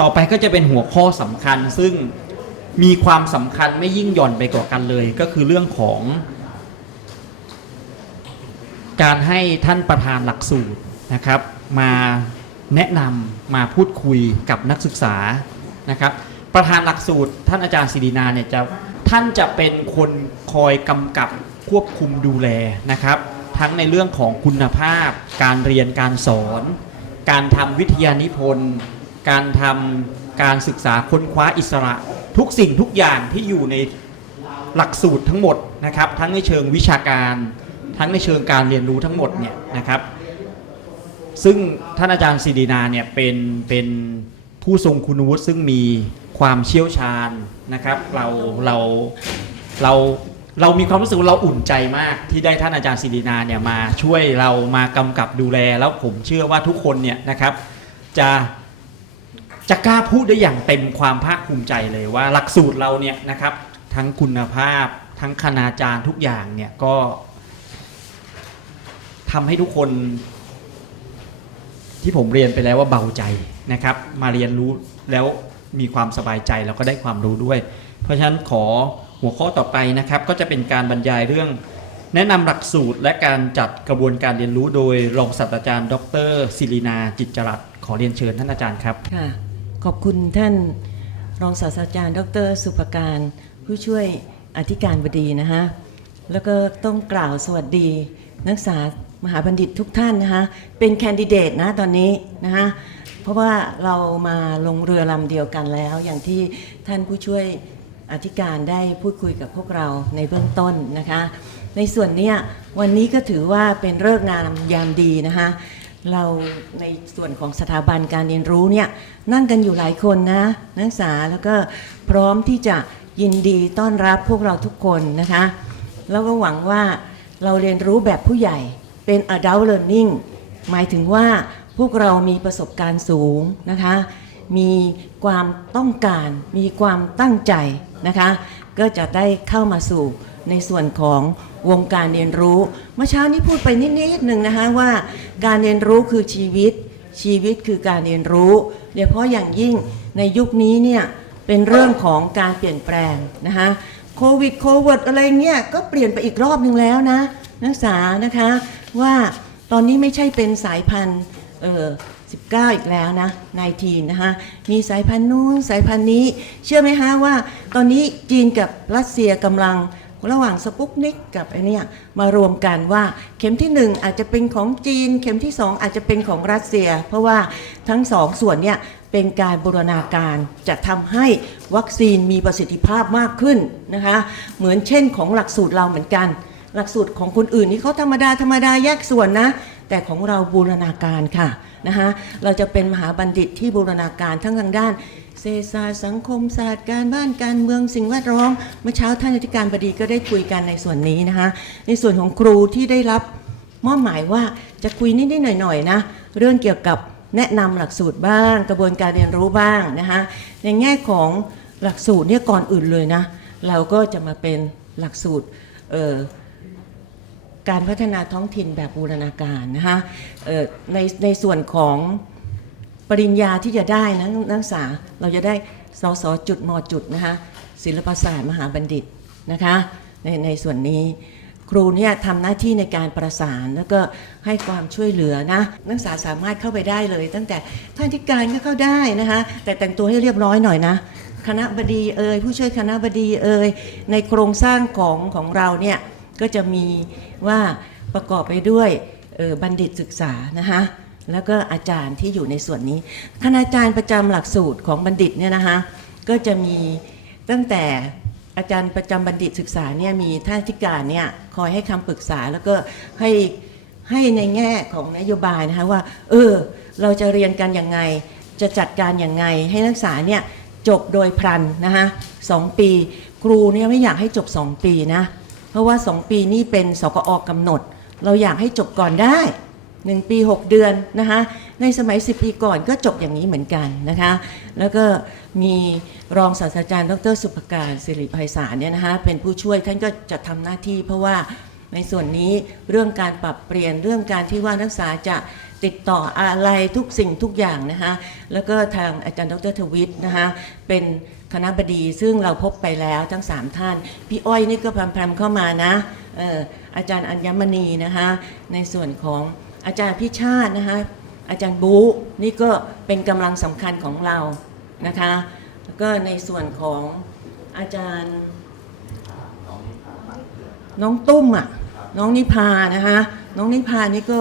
ต่อไปก็จะเป็นหัวข้อสำคัญ ซึ่งมีความสำคัญไม่ยิ่งหย่อนไปกว่ากันเลย ก็คือเรื่องของ การให้ท่านประธานหลักสูตรนะครับ มาแนะนำมาพูดคุยกับนักศึกษานะครับ ประธานหลักสูตรท่านอาจารย์ศิรินาเนี่ยจะท่านจะเป็นคนคอยกำกับควบคุมดูแลนะครับ ทั้งในเรื่องของคุณภาพ การเรียนการสอน การทำวิทยานิพนธ์ การทำการศึกษาค้นคว้าอิสระ ทุกสิ่งทุกอย่างที่อยู่ในหลักสูตรทั้งหมดนะครับ ทั้งในเชิงวิชาการ ทั้งในเชิงการเรียนรู้ทั้งหมดเนี่ยนะครับ ซึ่งท่านอาจารย์ศิรินาเนี่ยเป็นเป็นผู้ทรงคุณวุฒิซึ่งมีความเชี่ยวชาญนะครับ เราเราเราเรามีความรู้สึกว่าเราอุ่นใจมากที่ได้ท่านอาจารย์ศิรินาเนี่ยมาช่วยเรามากำกับดูแลแล้วผมเชื่อว่าทุกคนเนี่ยนะครับ จะ จะกล้าพูดได้อย่างเต็มความภาคภูมิใจเลยว่า หลักสูตรเราเนี่ยนะครับ ทั้งคุณภาพ ทั้งคณาจารย์ทุกอย่างเนี่ยก็ทำให้ทุกคน ที่ผมเรียนไปแล้วว่าเบาใจนะครับ มาเรียนรู้แล้วมีความสบายใจแล้วก็ได้ความรู้ด้วย เพราะฉะนั้นขอหัวข้อต่อไปนะครับ ก็จะเป็นการบรรยายเรื่อง แนะนำหลักสูตรและการจัดกระบวนการเรียนรู้โดยรองศาสตราจารย์ ดรศิรินาจิตจรัตขอเรียนเชิญท่านอาจารย์ครับค่ะ ขอบคุณท่านรองศาสตราจารย์ ดร สุภการ ผู้ช่วยอธิการบดีนะฮะ แล้วก็ต้องกล่าวสวัสดี นักศึกษามหาบัณฑิตทุกท่านนะคะเป็นแคนดิเดตนะตอนนี้นะฮะเพราะว่าเรามาลงเรือลำเดียวกันแล้ว อย่างที่ท่านผู้ช่วยอธิการได้พูดคุยกับพวกเราในเบื้องต้นนะคะ ในส่วนเนี้ยวันนี้ก็ถือว่าเป็นเลิกงามยามดีนะคะ เราในส่วนของสถาบันการเรียนรู้เนี่ยนั่งกันอยู่หลายคนนะ นักศึกษาแล้วก็พร้อมที่จะยินดีต้อนรับพวกเราทุกคนนะคะ แล้วก็หวังว่าเราเรียนรู้แบบผู้ใหญ่เป็น adult learning หมายถึงว่าพวกเรามีประสบการณ์สูงนะคะ มีความต้องการ มีความตั้งใจนะคะ ก็จะได้เข้ามาสู่ ในส่วนของวงการเรียนรู้เมื่อเช้านี้พูดไปนิดๆหนึ่งนะคะว่า การเรียนรู้คือชีวิต ชีวิตคือการเรียนรู้โดยเฉพาะอย่างยิ่งในยุคนี้เนี่ยเป็นเรื่องของการเปลี่ยนแปลงนะคะโควิดโควิดอะไรเงี้ยก็เปลี่ยนไปอีกรอบหนึ่งแล้วนะนักศึกษานะคะว่าตอนนี้ไม่ใช่เป็นสายพันธุ์เออ19 อีกแล้วนะ19นะคะมีสายพันธุ์นู้นสายพันธุ์นี้ เชื่อไหมคะว่า ตอนนี้จีนกับรัสเซียกำลัง ระหว่างสปุกนิกกับไอเนี่ยมารวมกันว่าเข็มที่ 1 อาจจะเป็นของจีน เข็มที่ 2 อาจจะเป็นของรัสเซีย เพราะว่าทั้งสองส่วนเนี่ยเป็นการบูรณาการจะทำให้วัคซีนมีประสิทธิภาพมากขึ้นนะคะเหมือนเช่นของหลักสูตรเราเหมือนกัน หลักสูตรของคนอื่นนี่เขาธรรมดาธรรมดาแยกส่วนนะ แต่ของเราบูรณาการค่ะนะคะเราจะเป็นมหาบัณฑิตที่บูรณาการทั้งทางด้าน เศรษฐศาสตร์สังคมศาสตร์การบ้านการเมืองสิ่งแวดล้อมเมื่อเช้าท่านอธิการบดีก็ได้คุยกันในส่วนนี้นะคะ ในส่วนของครูที่ได้รับมอบหมายว่าจะคุยนิดๆหน่อยๆนะเรื่องเกี่ยวกับแนะนำหลักสูตรบ้าง กระบวนการเรียนรู้บ้างนะคะในแง่ของหลักสูตรเนี่ยก่อนอื่นเลยนะ เราก็จะมาเป็นหลักสูตรการพัฒนาท้องถิ่นแบบบูรณาการนะคะในในส่วนของ ปริญญาที่จะได้นะนักศึกษาเราจะได้สสจุดมจุดนะคะศิลปศาสตร์มหาบัณฑิตนะคะในในส่วนนี้ครูเนี่ยทำหน้าที่ในการประสานแล้วก็ให้ความช่วยเหลือนะนักศึกษาสามารถเข้าไปได้เลย ตั้งแต่ท่านที่การก็เข้าได้นะคะแต่แต่งตัวให้เรียบร้อยหน่อยนะ คณะบดีเอ่ยผู้ช่วยคณะบดีเอ่ยในโครงสร้างของของเราเนี่ยก็จะมีว่าประกอบไปด้วยเอ่อบัณฑิตศึกษานะคะ แล้วก็อาจารย์ที่อยู่ในส่วนนี้ คณาจารย์ประจำหลักสูตรของบัณฑิตเนี่ยนะคะก็จะมีตั้งแต่อาจารย์ประจำบัณฑิตศึกษาเนี่ยมีท่านธิการเนี่ยคอยให้คำปรึกษาแล้วก็ให้ให้ในแง่ของนโยบายนะคะว่า เออ เราจะเรียนกันยังไง จะจัดการยังไง ให้นักศึกษาเนี่ยจบโดยพลันนะคะสองปี ครูเนี่ยไม่อยากให้จบ 2 ปีนะ เพราะว่า 2 ปีนี่เป็นสกอกำหนด เราอยากให้จบก่อนได้ 1ปี 6 เดือนนะคะในสมัย 10 ปีก่อนก็จบอย่างนี้เหมือนกันนะคะแล้วก็มีรองศาสตราจารย์ ดรสุภการศิริภัยสารเนี่ยนะคะเป็นผู้ช่วยท่านก็จะทำหน้าที่ เพราะว่าในส่วนนี้เรื่องการปรับเปลี่ยนเรื่องการที่ว่านักศึกษาจะติดต่ออะไรทุกสิ่งทุกอย่างนะคะแล้วก็ทางอาจารย์ดรทวิทย์นะคะเป็นคณะบดีซึ่งเราพบไปแล้วทั้ง 3 ท่าน พี่อ้อยนี่ก็พรำๆเข้ามานะเอออาจารย์อัญมณีนะคะในส่วนของ อาจารย์พิชาตินะคะอาจารย์บูนี่ก็เป็นกำลังสำคัญของเรานะคะแล้วก็ในส่วนของอาจารย์น้องตุ้มอะน้องนิพานะคะน้องนิพานี่ก็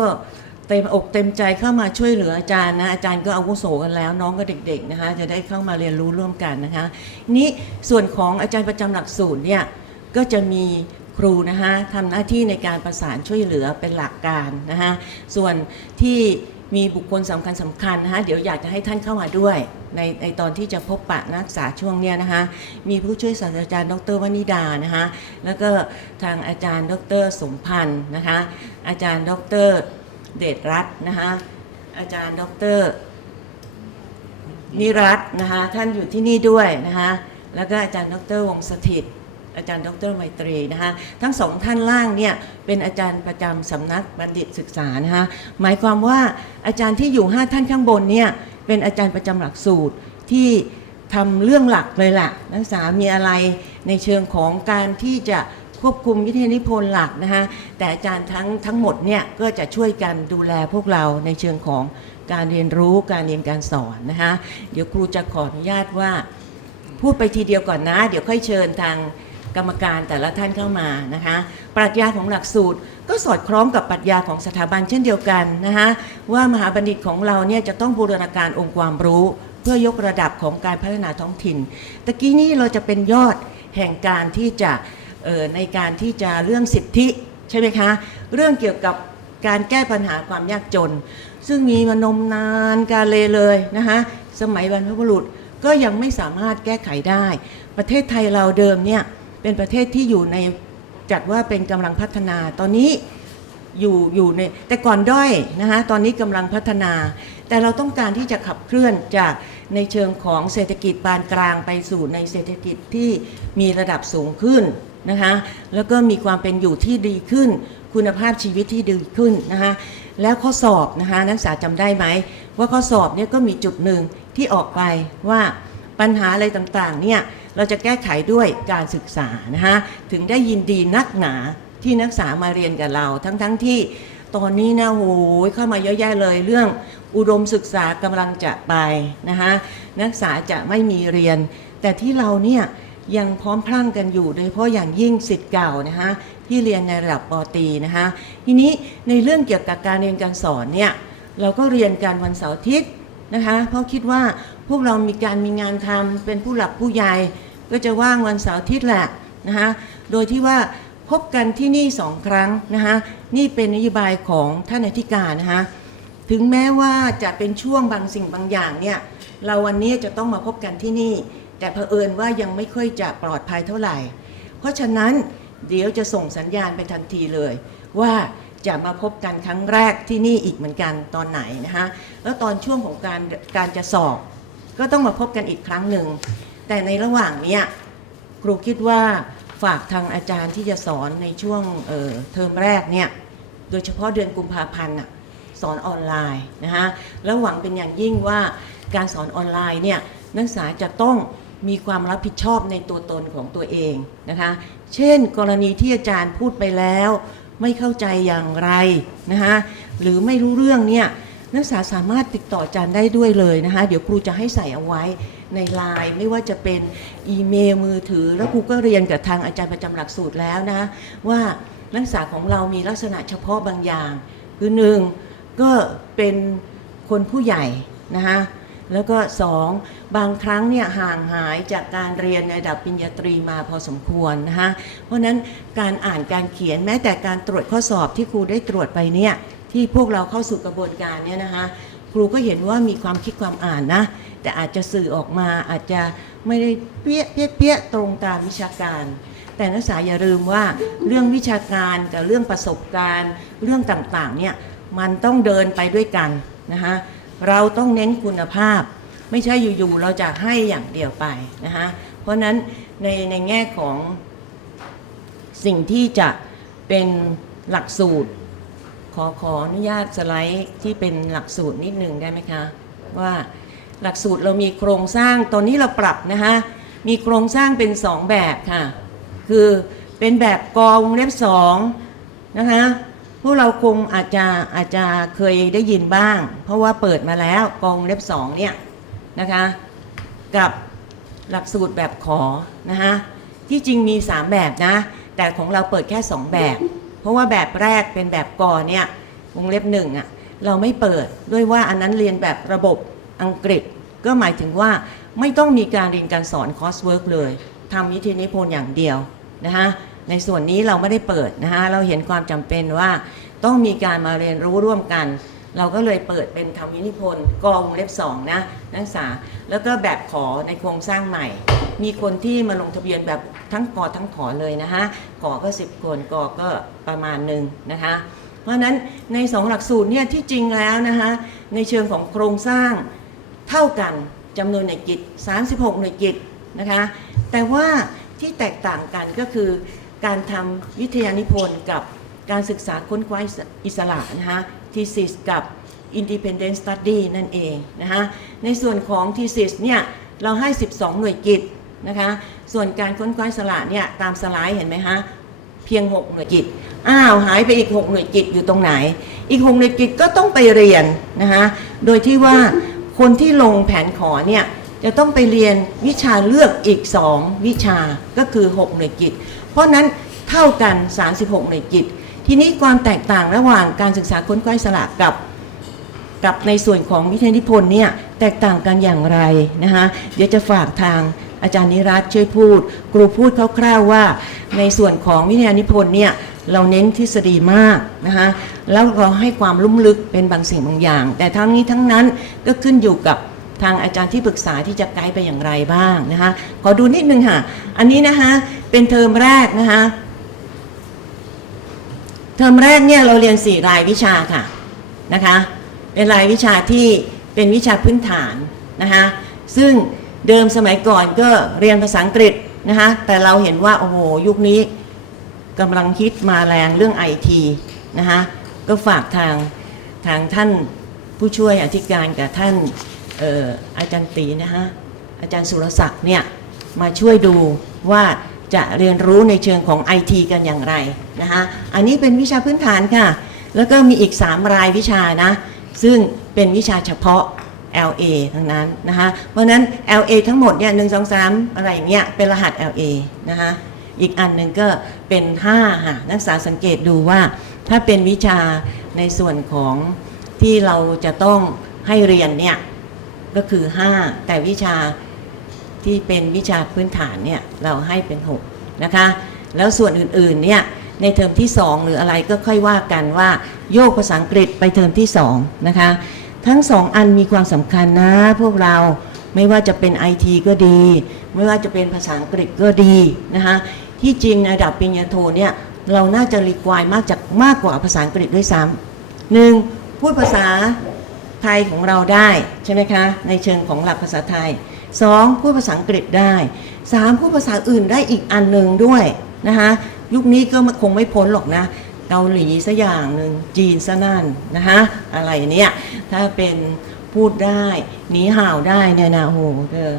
เต็มอกเต็มใจเข้ามาช่วยเหลืออาจารย์นะอาจารย์ก็อาวุโสกันแล้ว น้องก็เด็กๆนะคะจะได้เข้ามาเรียนรู้ร่วมกันนะคะนี้ส่วนของอาจารย์ประจำหลักสูตรเนี่ยก็จะมี ครูนะคะทำหน้าที่ในการประสานช่วยเหลือเป็นหลักการนะคะส่วนที่มีบุคคลสำคัญสำคัญนะคะเดี๋ยวอยากจะให้ท่านเข้ามาด้วย ในในตอนที่จะพบปะนักศึกษาช่วงเนี้ยนะคะมีผู้ช่วยศาสตราจารย์ ดรวนิดานะคะแล้วก็ทางอาจารย์ดรสมพันธ์นะคะอาจารย์ดรเดชรัตน์นะคะอาจารย์ดรนิรัตน์นะคะท่านอยู่ที่นี่ด้วยนะคะแล้วก็อาจารย์ดรวงศ์สถิต อาจารย์ดรไมตรีนะคะทั้งสองท่านล่างเนี่ยเป็นอาจารย์ประจำสำนักบัณฑิตศึกษานะคะหมายความว่าอาจารย์ที่อยู่ 5 ท่านข้างบนเนี่ยเป็นอาจารย์ประจำหลักสูตรที่ทำเรื่องหลักเลยล่ะนักศึกษามีอะไรในเชิงของการที่จะควบคุมวิทยานิพนธ์หลักนะคะแต่อาจารย์ทั้งทั้งหมดเนี่ยก็จะช่วยกันดูแลพวกเราในเชิงของการเรียนรู้การเรียนการสอนนะคะเดี๋ยวครูจะขออนุญาตว่า พูดไปทีเดียวก่อนนะ เดี๋ยวค่อยเชิญทาง กรรมการแต่ละท่านเข้ามานะคะปรัชญาของหลักสูตรก็สอดคล้องกับปรัชญาของสถาบันเช่นเดียวกันนะคะว่ามหาบัณฑิตของเราเนี่ยจะต้องบูรณาการองค์ความรู้ เพื่อยกระดับของการพัฒนาท้องถิ่นตะกี้นี้เราจะเป็นยอดแห่งการที่จะในการที่จะเรื่องสิทธิใช่ไหมคะเรื่องเกี่ยวกับการแก้ปัญหาความยากจน ซึ่งมีมานมนานกาเลเลยนะคะสมัยบรรพบุรุษก็ยังไม่สามารถแก้ไขได้ ประเทศไทยเราเดิมเนี่ย เป็นประเทศที่อยู่ในจัดว่าเป็นกำลังพัฒนาตอนนี้อยู่อยู่ในแต่ก่อนด้อยนะคะตอนนี้กำลังพัฒนา แต่เราต้องการที่จะขับเคลื่อนจากในเชิงของเศรษฐกิจปานกลางไปสู่ในเศรษฐกิจที่มีระดับสูงขึ้นนะคะแล้วก็มีความเป็นอยู่ที่ดีขึ้น คุณภาพชีวิตที่ดีขึ้นนะคะแล้วข้อสอบนะคะนักศึกษาจำได้ไหม ว่าข้อสอบเนี่ยก็มีจุดหนึ่งที่ออกไปว่าปัญหาอะไรต่างๆเนี่ยเราจะแก้ไขด้วยการศึกษานะคะถึงได้ยินดีนักหนาที่นักศึกษามาเรียนกับเรา ทั้งๆที่ตอนนี้นะโหยเข้ามาเยอะแยะเลยเรื่องอุดมศึกษากำลังจะไปนะคะนักศึกษาจะไม่มีเรียน แต่ที่เราเนี่ยยังพร้อมพรั่งกันอยู่โดยเฉพาะอย่างยิ่งสิทธิ์เก่านะคะที่เรียนในระดับปตีนะคะทีนี้ในเรื่องเกี่ยวกับการเรียนการสอนเนี่ยเราก็เรียนกันวันเสาร์อาทิตย์นะคะเพราะคิดว่า พวกเรามีการมีงานทำเป็นผู้หลักผู้ใหญ่ก็จะว่างวันเสาร์อาทิตย์แหละนะคะโดยที่ว่าพบกันที่นี่สองครั้งนะคะนี่เป็นนโยบายของท่านอธิการนะคะถึงแม้ว่าจะเป็นช่วงบางสิ่งบางอย่างเนี่ยเราวันนี้จะต้องมาพบกันที่นี่ แต่เผอิญว่ายังไม่ค่อยจะปลอดภัยเท่าไหร่ เพราะฉะนั้นเดี๋ยวจะส่งสัญญาณไปทันทีเลย ว่าจะมาพบกันครั้งแรกที่นี่อีกเหมือนกันตอนไหนนะคะแล้วตอนช่วงของการการจะสอบ ก็ต้องมาพบกันอีกครั้งหนึ่ง แต่ในระหว่างเนี้ยครูคิดว่าฝากทางอาจารย์ที่จะสอนในช่วงเเทอมแรกเนี่ยโดยเฉพาะเดือนกุมภาพันธ์สอนออนไลน์นะคะแล้วหวังเป็นอย่างยิ่งว่าการสอนออนไลน์เนี่ยนักศึกษาจะต้องมีความรับผิดชอบในตัวตนของตัวเองนะคะ เช่น กรณีที่อาจารย์พูดไปแล้ว ไม่เข้าใจอย่างไรนะคะหรือไม่รู้เรื่องเนี่ย นักศึกษาสามารถติดต่ออาจารย์ได้ด้วยเลยนะคะ เดี๋ยวครูจะให้ใส่เอาไว้ในไลน์ไม่ว่าจะเป็นอีเมลมือถือ แล้วครูก็เรียนกับทางอาจารย์ประจำหลักสูตรแล้วนะว่านักศึกษาของเรามีลักษณะเฉพาะบางอย่าง คือหนึ่งก็เป็นคนผู้ใหญ่นะคะแล้วก็สองบางครั้งเนี่ยห่างหายจากการเรียนในระดับปริญญาตรีมาพอสมควรนะคะเพราะฉะนั้นการอ่านการเขียนแม้แต่การตรวจข้อสอบที่ครูได้ตรวจไปเนี่ย ที่พวกเราเข้าสู่กระบวนการเนี่ยนะคะ ครูก็เห็นว่ามีความคิดความอ่านนะ แต่อาจจะสื่อออกมาอาจจะไม่ได้เปี้ยเปี้ยเปี้ยตรงตามวิชาการ แต่นักศึกษาอย่าลืมว่าเรื่องวิชาการกับเรื่องประสบการณ์ เรื่องต่างๆเนี่ยมันต้องเดินไปด้วยกันนะคะเราต้องเน้นคุณภาพ ไม่ใช่อยู่ๆเราจะให้อย่างเดียวไปนะคะเพราะฉะนั้นในในแง่ของสิ่งที่จะเป็นหลักสูตร ขอขออนุญาตสไลด์ที่เป็นหลักสูตรนิดหนึ่งได้ไหมคะ ว่าหลักสูตรเรามีโครงสร้างตอนนี้เราปรับนะคะมีโครงสร้างเป็น 2 แบบค่ะ คือเป็นแบบกองเล็บสองนะคะพวกเราคงอาจจะอาจจะเคยได้ยินบ้าง เพราะว่าเปิดมาแล้วกองเล็บสองเนี่ยนะคะกับหลักสูตรแบบขอนะคะที่จริงมี 3 แบบนะ แต่ของเราเปิดแค่ 2 แบบ เพราะว่าแบบแรกเป็นแบบกอเนี่ยวงเล็บหนึ่งอะเราไม่เปิดด้วยว่าอันนั้นเรียนแบบระบบอังกฤษ ก็หมายถึงว่าไม่ต้องมีการเรียนการสอนคอร์สเวิร์กเลยทำวิทยานิพนธ์อย่างเดียวนะคะในส่วนนี้เราไม่ได้เปิดนะคะเราเห็นความจำเป็นว่าต้องมีการมาเรียนรู้ร่วมกัน เราก็เลยเปิดเป็นทำวิทยานิพนธ์กองวงเล็บสองนะนักศึกษา แล้วก็แบบขอในโครงสร้างใหม่ มีคนที่มาลงทะเบียนแบบทั้งกอทั้งขอเลยนะคะขอก็10คนกอก็ประมาณหนึ่งนะคะ เพราะฉะนั้นในสองหลักสูตรเนี่ยที่จริงแล้วนะคะในเชิงของโครงสร้างเท่ากันจำนวนหน่วยกิจ 36 หน่วยกิจนะคะ แต่ว่าที่แตกต่างกันก็คือการทำวิทยานิพนธ์กับการศึกษาค้นคว้าอิสระนะคะ thesis กับ independent study นั่นเองนะคะในส่วนของ thesis เนี่ยเราให้ 12 หน่วยกิจนะคะส่วนการค้นคว้าอิสระเนี่ยตามสไลด์เห็นไหมฮะเพียง 6 หน่วยกิจอ้าวหายไปอีก 6 หน่วยกิจอยู่ตรงไหน อีก 6 หน่วยกิจก็ต้องไปเรียนนะคะโดยที่ว่าคนที่ลงแผนขอเนี่ยจะต้องไปเรียนวิชาเลือกอีก 2 วิชาก็คือ 6 หน่วยกิจเพราะนั้นเท่ากัน 36 หน่วยกิจ ทีนี้ความแตกต่างระหว่างการศึกษาค้นคว้าอิสระกับกับในส่วนของวิทยานิพนธ์เนี่ยแตกต่างกันอย่างไรนะคะเดี๋ยวจะฝากทางอาจารย์นิรัตช่วยพูด ครูพูดคร่าวๆว่า ในส่วนของวิทยานิพนธ์เนี่ยเราเน้นทฤษฎีมากนะคะแล้วเราให้ความลุ่มลึกเป็นบางสิ่งบางอย่าง แต่ทั้งนี้ทั้งนั้นก็ขึ้นอยู่กับทางอาจารย์ที่ปรึกษาที่จะไกด์ไปอย่างไรบ้างนะคะขอดูนิดนึงค่ะ อันนี้นะคะเป็นเทอมแรกนะคะ เทอมแรกเนี่ยเราเรียน 4 รายวิชาค่ะนะคะเป็นรายวิชาที่เป็นวิชาพื้นฐานนะคะซึ่งเดิมสมัยก่อนก็เรียนภาษาอังกฤษนะคะแต่เราเห็นว่าโอ้โหยุคนี้กำลังฮิตมาแรงเรื่องไอทีนะคะก็ฝากทางทางท่านผู้ช่วยอธิการกับท่านอออาจารย์ตีนะคะอาจารย์สุรศักดิ์เนี่ยมาช่วยดูว่า จะเรียนรู้ในเชิงของ IT กันอย่างไรนะคะอันนี้เป็นวิชาพื้นฐานค่ะ แล้วก็มีอีก 3 รายวิชานะ ซึ่งเป็นวิชาเฉพาะ LA ทั้งนั้นนะคะเพราะนั้น LA ทั้งหมดเนี่ยหนึ่งสองสามอะไรอย่างเงี้ยเป็นรหัส LA นะคะอีกอันหนึ่งก็เป็น5ค่ะนักศึกษาสังเกตดูว่า ถ้าเป็นวิชาในส่วนของที่เราจะต้องให้เรียนเนี่ยก็คือ 5 แต่วิชา ที่เป็นวิชาพื้นฐานเนี่ยเราให้เป็น 6 นะคะ แล้วส่วนอื่นๆเนี่ยในเทอมที่ 2 หรืออะไรก็ค่อยว่ากันว่าโยกภาษาอังกฤษไปเทอมที่ 2 นะคะ ทั้งสองอันมีความสำคัญนะพวกเราไม่ว่าจะเป็น IT ก็ดี ไม่ว่าจะเป็นภาษาอังกฤษก็ดีนะคะที่จริงในระดับปริญญาโทเนี่ยเราน่าจะรีควายมากจากมากกว่าภาษาอังกฤษด้วยซ้ำหนึ่งพูดภาษาไทยของเราได้ใช่ไหมคะในเชิงของหลักภาษาไทย 2. พูดภาษาอังกฤษได้ 3. พูดภาษาอื่นได้อีกอันหนึ่งด้วยนะคะยุคนี้ก็คงไม่พ้นหรอกนะเกาหลีสัอย่างหนึ่งจีนซะนั่นนะคะอะไรเนี่ยถ้าเป็นพูดได้หนีห่าวได้เนี่ยนะโอ้โหเธอ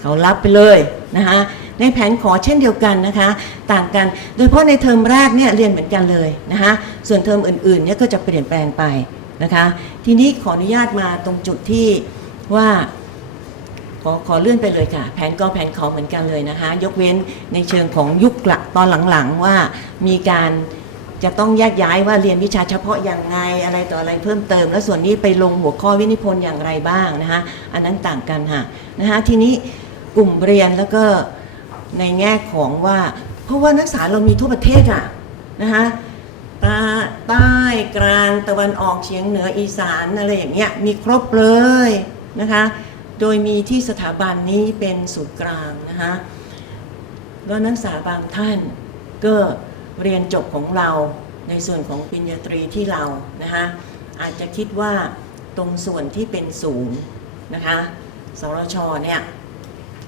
เขารับไปเลยนะคะในแผนขอเช่นเดียวกันนะคะ ต่างกันโดยเฉพาะในเทอมแรกเนี่ยเรียนเหมือนกันเลยนะคะส่วนเทอมอื่นๆเนี่ยก็จะเปลี่ยนแปลงไปนะคะ ทีนี้ขออนุญาตมาตรงจุดที่ว่า ขอขอเลื่อนไปเลยค่ะ แผนก็แผนขอเหมือนกันเลยนะคะ ยกเว้นในเชิงของยุคหลักตอนหลังๆว่ามีการจะต้องแยกย้ายว่าเรียนวิชาเฉพาะอย่างไงอะไรต่ออะไรเพิ่มเติม แล้วส่วนนี้ไปลงหัวข้อวินิพนธ์อย่างไรบ้างนะคะอันนั้นต่างกันค่ะนะคะทีนี้กลุ่มเรียนแล้วก็ในแง่ของว่า เพราะว่านักศึกษาเรามีทั่วประเทศอะนะคะตาใต้กลางตะวันออกเฉียงเหนืออีสานอะไรอย่างเงี้ยมีครบเลยนะคะ โดยมีที่สถาบันนี้เป็นศูนย์กลางนะคะแล้วนักศึกษาบางท่านก็เรียนจบของเราในส่วนของปริญญาตรีที่เรานะคะอาจจะคิดว่าตรงส่วนที่เป็นศูนย์นะคะสรชเนี่ย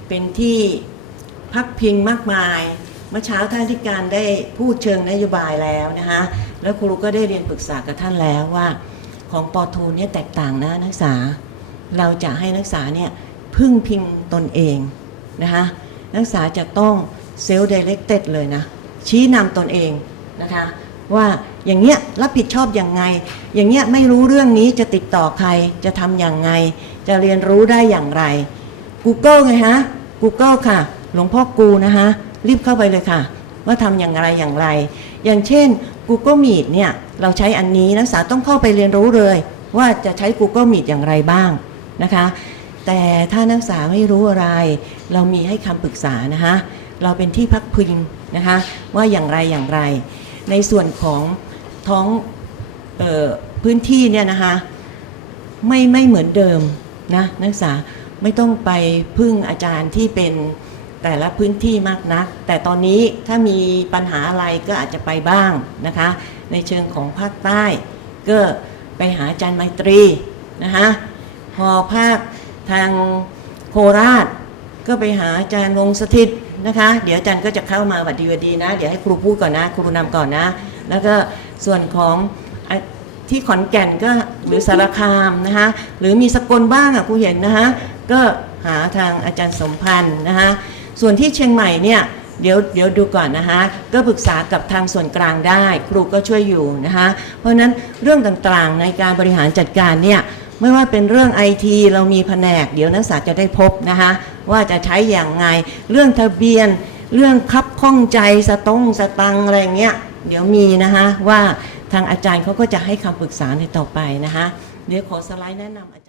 เป็นที่พักพิงมากมาย เมื่อเช้าท่านที่การได้พูดเชิงนโยบายแล้วนะคะแล้วครูก็ได้เรียนปรึกษากับท่านแล้วว่า ของปอโทเนี่ยแตกต่างนะนักศึกษา เราจะให้นักศึกษาเนี่ยพึ่งพิงตนเองนะคะนักศึกษาจะต้องเซลล์ i ดเ c กเต็ดเลยนะ ชี้นำตนเองนะคะว่าอย่างเงี้ยรับผิดชอบอย่างไง อย่างเงี้ยไม่รู้เรื่องนี้จะติดต่อใครจะทำอย่างไง จะเรียนรู้ได้อย่างไร Google ไงฮะ Google ค่ะ หลวงพ่อกูนะคะรีบเข้าไปเลยค่ะ ว่าทำอย่างไรอย่างไร อย่างเช่น Google Meet เนี่ย เราใช้อันนี้นักศึกษาต้องเข้าไปเรียนรู้เลย ว่าจะใช้ Google Meet อย่างไรบ้าง นะคะ แต่ถ้านักศึกษาไม่รู้อะไร เรามีให้คำปรึกษานะคะ เราเป็นที่พักพิงนะคะ ว่าอย่างไรอย่างไร ในส่วนของท้องออพื้นที่เนี่ยนะคะ ไม่ไม่เหมือนเดิมนะนักศึกษาไม่ต้องไปพึ่งอาจารย์ที่เป็นแต่ละพื้นที่มากนัก แต่ตอนนี้ถ้ามีปัญหาอะไรก็อาจจะไปบ้างนะคะ ในเชิงของภาคใต้ ก็ไปหาอาจารย์ไมตรีนะคะ พอภาคทางโคราช ก็ไปหาอาจารย์วงศ์สถิตนะคะ เดี๋ยวอาจารย์ก็จะเข้ามาบัดดีวดีนะ เดี๋ยวให้ครูพูดก่อนนะ ครูนำก่อนนะ แล้วก็ส่วนของที่ขอนแก่นก็หรือสารคามนะคะหรือมีสกลบ้างอะครูเห็นนะคะก็หาทางอาจารย์สมพันธ์นะคะส่วนที่เชียงใหม่เนี่ยเดี๋ยวเดี๋ยวดูก่อนนะคะก็ปรึกษากับทางส่วนกลางได้ ครูก็ช่วยอยู่นะคะเพราะฉะนั้นเรื่องต่างๆในการบริหารจัดการเนี่ย ไม่ว่าเป็นเรื่องไอทีเรามีแผนก เดี๋ยวนักศึกษาจะได้พบนะคะว่าจะใช้อย่างไง เรื่องทะเบียน เรื่องคับข้องใจสตงสตังอะไรเงี้ยเดี๋ยวมีนะคะว่าทางอาจารย์เขาก็จะให้คำปรึกษาในต่อไปนะคะเดี๋ยวขอสไลด์แนะนำอาจารย์